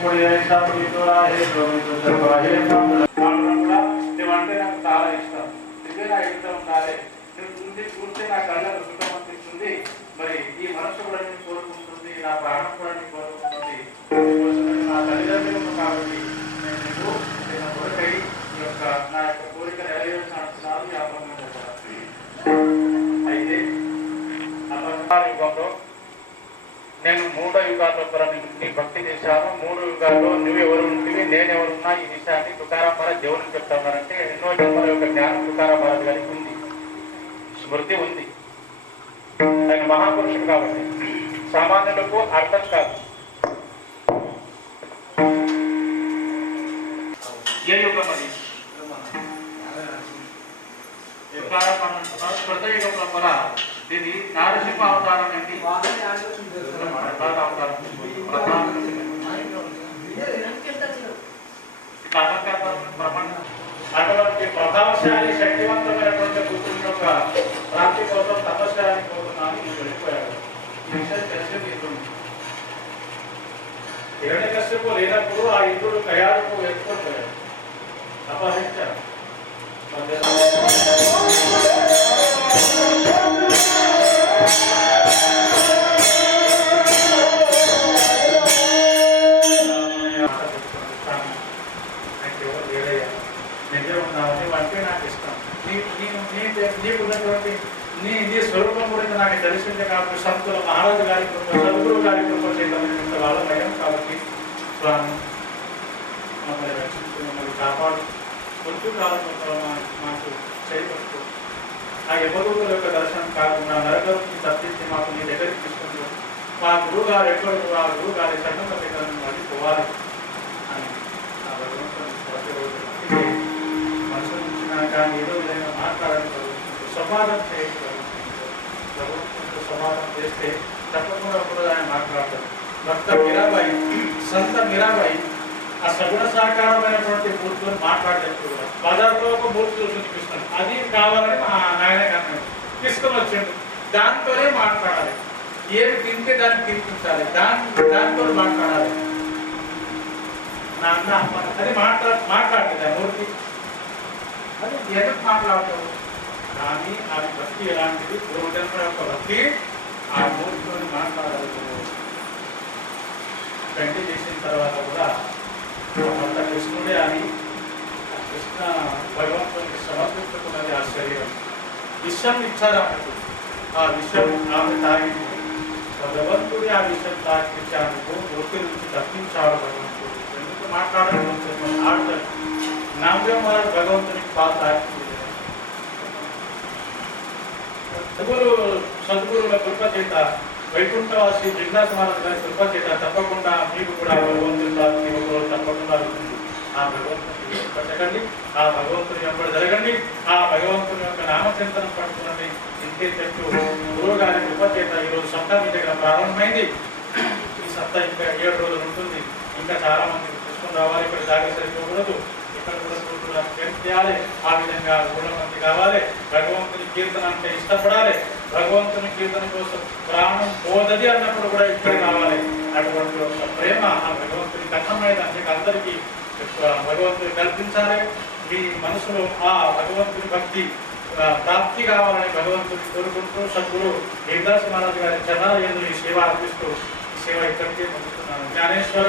నువ్వంటే నాకు చాలా ఇష్టం. నువ్వే నా ఇష్టం ఉండాలి. నువ్వు చూస్తే నా కళ్ళకు సుఖం అనిపిస్తుంది. మరి ఈ మనసు కూడా నేను కోరుకుంటుంది, నా ప్రాణం కూడా నేను కోరుకుంటుంది. నా తల్లిదండ్రులు కాబట్టి నేను కొరకై ఈ యొక్క నా యొక్క కోరిక నెరవేర్చిన అంటున్నారు ఈ అపరంగా. అయితే యుగంలో నేను 3 యుగాల్లో నీ భక్తి చేశాను. 3 యుగాల్లో నువ్వెవరు ఉంటుంది, నేనెవరున్నా ఈ విషయాన్ని తుకారాం మహారాజ్ దేవుని చెప్తా ఉన్నారంటే ఎన్నో జన్మల యొక్క జ్ఞానం తుకారాం మహారాజ్ గారికి ఉంది, స్మృతి ఉంది. ఆయన మహాపురుషుడు కాబట్టి సామాన్యులకు అర్థం కాదు. ఏ యుగం అది కృతయుగంలో కూడా ఇది నారసింహ అవతారం ఏంటి, అవతారం అటువంటి ప్రభావశాలి శక్తివంతమైనటువంటి కూతురు యొక్క ప్రాప్తి కోసం తపస్యాన్ని పోతున్నాను నేను వెళ్ళిపోయాడు. ఈ విషయం తెలిసి ఇంద్రుడు హిరణ్యకశ్యపు లేనప్పుడు ఆ ఇంద్రుడు కయాలకు ఎత్తుకొని పోయాడు, అపహరించాడు. నాకు ఇష్టం నీకున్నటువంటి నీ స్వరూపం గురించి నాకు తెలిసిందే కాబట్టి సంతుల మహారాజు గారి కృప, సద్గురు గారి కృప చేయడం వాళ్ళమయం కాబట్టి స్వామి మమ్మల్ని రక్షించి మమ్మల్ని కాపాడు. కొంచెం కాలం మాకు చేయవచ్చు. ఆ యమదూతుల యొక్క దర్శనం కాకుండా నరకరుని తప్పించి మాకు నీ దగ్గరికి తీసుకుంటూ మా గురువు గారు ఎక్కడు ఆ గురువు గారి చట్టం దగ్గర మళ్ళీ పోవాలి అని ఆ భగవంతుని ప్రతిరోజు మనసు నుంచినాక ఏదో విధంగా మాట్లాడడం జరుగుతుంది, సంవాదం చేయడం భగవంతునితో సంవాదం చేస్తే తప్పకుండా కూడా ఆయన మాట్లాడతారు. భక్త మీరాబాయి, సంత మీరాబాయి ఆ సగుణ సాకారమైనటువంటి మూర్తులను మాట్లాడలేదు. బజార్లో ఒక మూర్తులు చూపిస్తాను, అది కావాలని మా నాయన కానీ తీసుకొని వచ్చిండు. దాంతోనే మాట్లాడాలి, ఏమి తింటే దాన్ని తినిపించాలి, దాంతో మాట్లాడాలి. నా అన్న అమ్మ అది మాట్లాడలేదు ఆ మూర్తి, అది ఎందుకు మాట్లాడతావు కానీ ఆ భక్తి ఎలాంటిది, పూర్వజన్మ యొక్క భక్తి ఆ మూర్తితో మాట్లాడాలి. పెళ్లి చేసిన తర్వాత కూడా అంత కృష్ణుడే అని కృష్ణ భగవంతునికి సమర్పించుకున్నది ఆ శరీరం. విషం ఇచ్చారు ఆమెకు, ఆ విషం ఆమె తాగింది. భగవంతుడి ఆ విషయం తాగించానుకో ఒత్తి నుంచి తప్పించాడు భగవంతుడు. ఎందుకు మాట్లాడాలని ఆడతాడు. నామదేవ్ మహారాజ్ భగవంతునికి పాలు తాగింది. సద్గురువుల కృప చేత వైకుంఠవాసి జిజ్ఞాస మహారాజ్ గారి కృప చేత తప్పకుండా మీకు కూడా భగవంతుని తప్పకుండా అవుతుంది. ఆ భగవంతుని పట్టకండి, ఆ భగవంతుని వెంబడి జరగండి, ఆ భగవంతుని యొక్క నామచింతనం పట్టుకునండి. ఇంతే చెట్టు గురువు గారి కృప చేత ఈరోజు సప్తా మీ దగ్గర ప్రారంభమైంది. ఈ సప్తా ఇంకా 7 రోజులు ఉంటుంది. ఇంకా చాలా మంది తీసుకొని రావాలి. ఇక్కడ జాగ్రత్త సరిపోకూడదు, ఇక్కడ కూడా చేయాలి. ఆ విధంగా మంది కావాలి. భగవంతుని కీర్తన అంటే ఇష్టపడాలి. భగవంతుని కీర్తన కోసం ప్రాణం పోదది అన్నప్పుడు కూడా ఇక్కడ కావాలి. అటువంటి ఒక ప్రేమ ఆ భగవంతుని కథమైన మీకు అందరికీ భగవంతుని కల్పించాలి. మీ మనసులో ఆ భగవంతుని భక్తి ప్రాప్తి కావాలని భగవంతుని కోరుకుంటూ సద్గురు దేవదాస్ మహారాజ్ గారి చరణాలయంలో ఈ సేవ అర్పిస్తూ ఈ సేవ ఇక్కడికే పొందుతున్నాను. జ్ఞానేశ్వర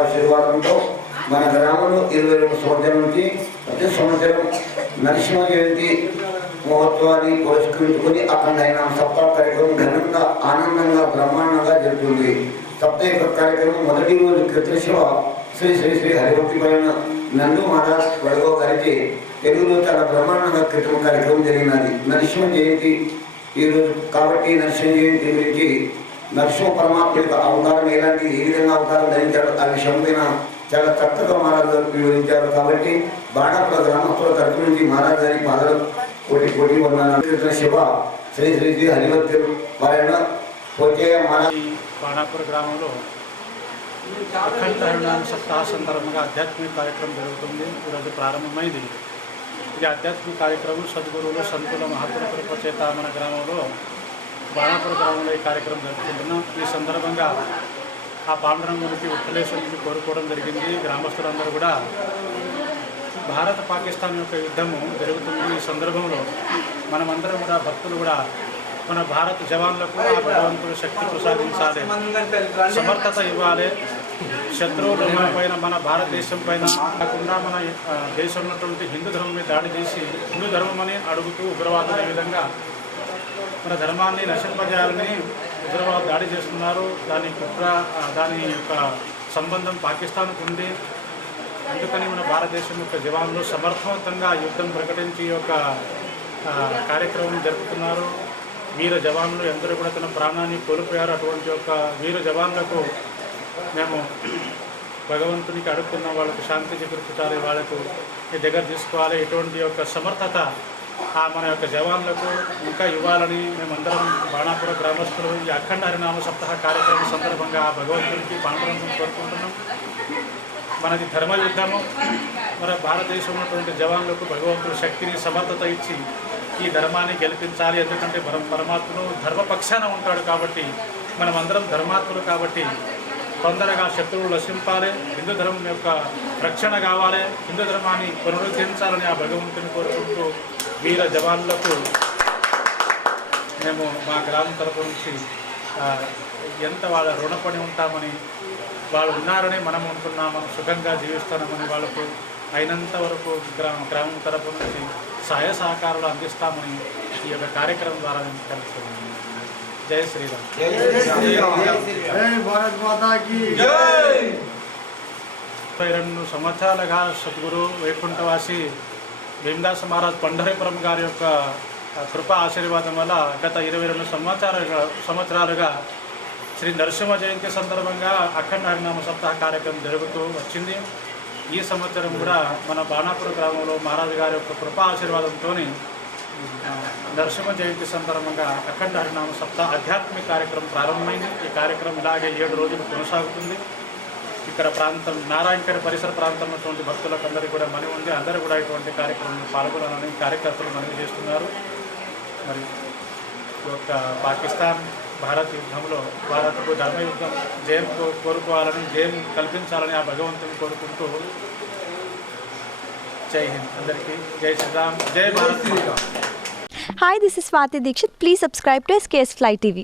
ఆశీర్వాదంతో మన గ్రామంలో 22 సంవత్సరాల నుంచి ప్రతి సంవత్సరం నరసింహ జయంతి మహోత్సవాన్ని పురస్కరించుకొని అఖండైన సప్తాహ కార్యక్రమం ఘనంగా ఆనందంగా బ్రహ్మాండంగా జరుగుతుంది. సప్తాహ కార్యక్రమం మొదటి రోజు కృష్ణశివ శ్రీ శ్రీ శ్రీ హరిభక్తిపైన నందు మహారాజ్ వడగో గారికి తెలుగులో చాలా బ్రహ్మాండంగా కీర్తన కార్యక్రమం జరిగినది. నరసింహ జయంతి ఈరోజు కాబట్టి నరసింహ జయంతి గురించి నరసింహ పరమాత్మ యొక్క అవతారం ఎలాంటి ఏ విధంగా అవతారం ధరించాడు ఆ విషయం పైన చాలా చక్కగా మహారాజు గారు వివరించారు. కాబట్టి బాణాపుర గ్రామస్తుల తరఫు నుంచి మహారాజు గారి పాదలు కోటి కోటి వందనాలు. శివ శ్రీ శ్రీ శ్రీ హరిభక్తి పారాయణ పోతే మహారాజ్ బాణాపుర గ్రామంలో అఖండ హరినామ సప్తాహ సందర్భంగా ఆధ్యాత్మిక కార్యక్రమం జరుగుతుంది. ఈరోజు ప్రారంభమైంది. ఇది ఆధ్యాత్మిక కార్యక్రమం సద్గురువులు సంతుల మహాత్ముల కృప చేత మన గ్రామంలో బాణాపుర గ్రామంలో ఈ కార్యక్రమం జరుపుకుంటున్నాం. ఈ సందర్భంగా ఆ పాండురంగునికి ఉత్తలేశ్వరునికి కోరుకోవడం జరిగింది. గ్రామస్తులందరూ కూడా భారత పాకిస్తాన్ యొక్క యుద్ధము జరుగుతుంది. ఈ సందర్భంలో మనమందరం కూడా భక్తులు కూడా మన భారత జవాన్లకు ఆ భగవంతుడు శక్తి ప్రసాదించాలి, సమర్థత ఇవ్వాలి. శత్రువులు మన పైన మన భారతదేశం పైన కాకుండా మన దేశంలో ఉన్నటువంటి హిందూ ధర్మం మీద దాడి చేసి హిందూ ధర్మం అని అడుగుతూ ఉగ్రవాదులు ఈ విధంగా మన ధర్మాన్ని నశింపజేయాలని ఉగ్రవాదులు దాడి చేస్తున్నారు. దాని యొక్క సంబంధం పాకిస్తాన్కు ఉంది. అందుకని మన భారతదేశం యొక్క జవాన్లు సమర్థవంతంగా యుద్ధం ప్రకటించి యొక్క కార్యక్రమం జరుపుతున్నారు. వీర జవాన్లు ఎందరూ కూడా తన ప్రాణాన్ని కోల్పోయారు. అటువంటి యొక్క వీర జవాన్లకు మేము భగవంతునికి అడుగుతున్న వాళ్ళకు శాంతి చేకూర్చాలి, వాళ్ళకు దగ్గర తీసుకోవాలి. ఇటువంటి యొక్క సమర్థత మన యొక్క జవాన్లకు ఇంకా ఇవ్వాలని మేమందరం బాణాపుర గ్రామస్తులు ఈ అఖండ హరినామ సప్తాహ కార్యక్రమం సందర్భంగా భగవంతుడికి పాండురంగం కోరుకుంటున్నాం. మనది ధర్మ యుద్ధము. మన భారతదేశంలో ఉన్నటువంటి జవాన్లకు భగవంతుడు శక్తిని సమర్థత ఇచ్చి ఈ ధర్మాన్ని గెలిపించాలి. ఎందుకంటే పరమాత్మను ధర్మపక్షాన ఉంటాడు కాబట్టి మనమందరం ధర్మాత్ములు కాబట్టి తొందరగా శత్రువులు నశింపాలి, హిందూ ధర్మం యొక్క రక్షణ కావాలి, హిందూ ధర్మాన్ని పునరుద్ధరించాలని ఆ భగవంతుని కోరుకుంటూ వీర జవాన్లకు మేము మా గ్రామం తరపు నుంచి ఎంత వాళ్ళ రుణపడి ఉంటామని, వాళ్ళు ఉన్నారని మనం ఉంటున్నామని, సుఖంగా జీవిస్తున్నామని వాళ్ళకు అయినంత వరకు గ్రామం తరపు నుంచి సహాయ సహకారాలు అందిస్తామని ఈ యొక్క కార్యక్రమం ద్వారా మేము తెలుస్తున్నాము. జై శ్రీరామ్. 22 సంవత్సరాలుగా సద్గురు వైకుంఠవాసి భీమదాస మహారాజ్ పండరీపురం గారి యొక్క కృపా ఆశీర్వాదం వల్ల గత 22 సంవత్సరాలుగా శ్రీ నరసింహ జయంతి సందర్భంగా అఖండ హరినామ సప్తాహ కార్యక్రమం జరుగుతూ వచ్చింది. ఈ సంవత్సరం కూడా మన బాణాపుర గ్రామంలో మహారాజు గారి యొక్క కృపా ఆశీర్వాదంతో నరసింహ జయంతి సందర్భంగా అఖండ హరినామ సప్తాహ ఆధ్యాత్మిక కార్యక్రమం ప్రారంభమైంది. ఈ కార్యక్రమం ఇలాగే 7 రోజులు కొనసాగుతుంది. ఇక్కడ ప్రాంతం నారాయణఖేడ్ పరిసర ప్రాంతంలో ఉన్నటువంటి భక్తులకు అందరికీ కూడా మనవి ఉంది. అందరూ కూడా ఇటువంటి కార్యక్రమంలో పాల్గొనాలని కార్యకర్తలు మనవి చేస్తున్నారు. మరి ఈ యొక్క పాకిస్తాన్ భారత్ యుద్ధంలో భారత్కు ధర్మయుద్ధం జయం కోరుకోవాలని, జయం కల్పించాలని ఆ భగవంతుని కోరుకుంటూ జై హింద్. అందరికీ జై శ్రీరామ్, జై Bharat. Hi, this is Swati Dikshit. Please subscribe to SKS Fly TV.